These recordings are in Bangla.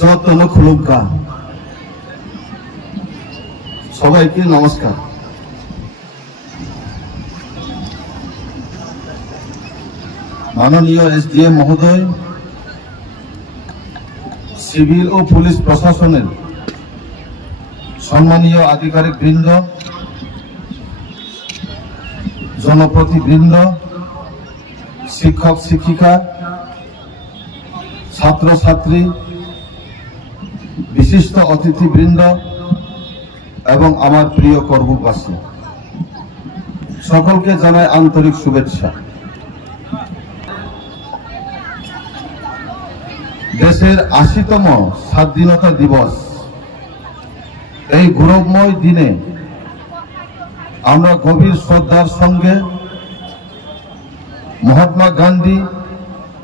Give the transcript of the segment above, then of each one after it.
যতন খুলুকা। সবাইকে নমস্কার। মাননীয় এসডিএম মহোদয়, সিভিল ও পুলিশ প্রশাসনের সম্মানীয় আধিকারিক বৃন্দ, জনপ্রতিবৃন্দ, শিক্ষক শিক্ষিকা, ছাত্রছাত্রী, বিশিষ্ট অতিথিবৃন্দ এবং আমার প্রিয় করবুকবাসী, সকলকে জানাই আন্তরিক শুভেচ্ছা। দেশের ৮০তম স্বাধীনতা দিবস, এই গৌরবময় দিনে আমরা গভীর শ্রদ্ধার সঙ্গে মহাত্মা গান্ধী,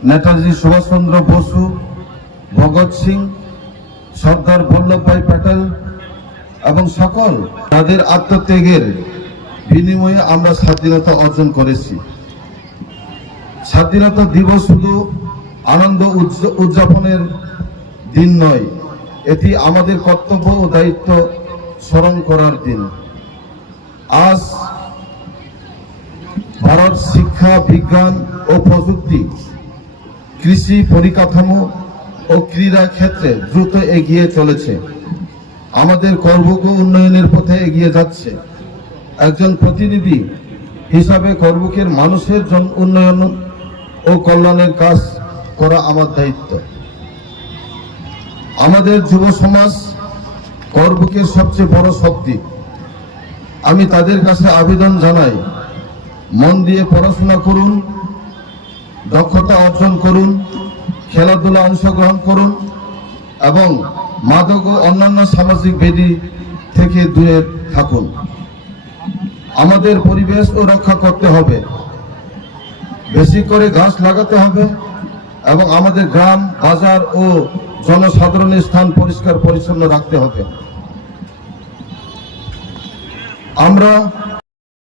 নেতাজি সুভাষচন্দ্র বসু, ভগৎ সিং, সর্দার বল্লভভাই প্যাটেল এবং সকল তাদের আত্মত্যাগের বিনিময়ে আমরা স্বাধীনতা অর্জন করেছি। স্বাধীনতা দিবস শুধু আনন্দ উদযাপনের দিন নয়, এটি আমাদের কর্তব্য ও দায়িত্ব স্মরণ করার দিন। আজ ভারত শিক্ষা, বিজ্ঞান ও প্রযুক্তি, কৃষি, পরিকাঠামো ও ক্রীড়া ক্ষেত্রে দ্রুত এগিয়ে চলেছে। আমাদের করবুক উন্নয়নের পথে এগিয়ে যাচ্ছে। একজন প্রতিনিধি হিসাবে করবুকের মানুষের উন্নয়ন ও কল্যাণের কাজ করা আমার দায়িত্ব। আমাদের যুব সমাজ করবুকের সবচেয়ে বড় শক্তি। আমি তাদের কাছে আবেদন জানাই, মন দিয়ে পড়াশোনা করুন, দক্ষতা অর্জন করুন, খেলাধুলা অংশগ্রহণ করুন এবং মাদক ও অন্যান্য সামাজিক ব্যাধি থেকে দূরে থাকুন। আমাদের পরিবেশ ও রক্ষা করতে হবে, বেশি করে গাছ লাগাতে হবে এবং আমাদের গ্রাম, বাজার ও জনসাধারণের স্থান পরিষ্কার পরিচ্ছন্ন রাখতে হবে। আমরা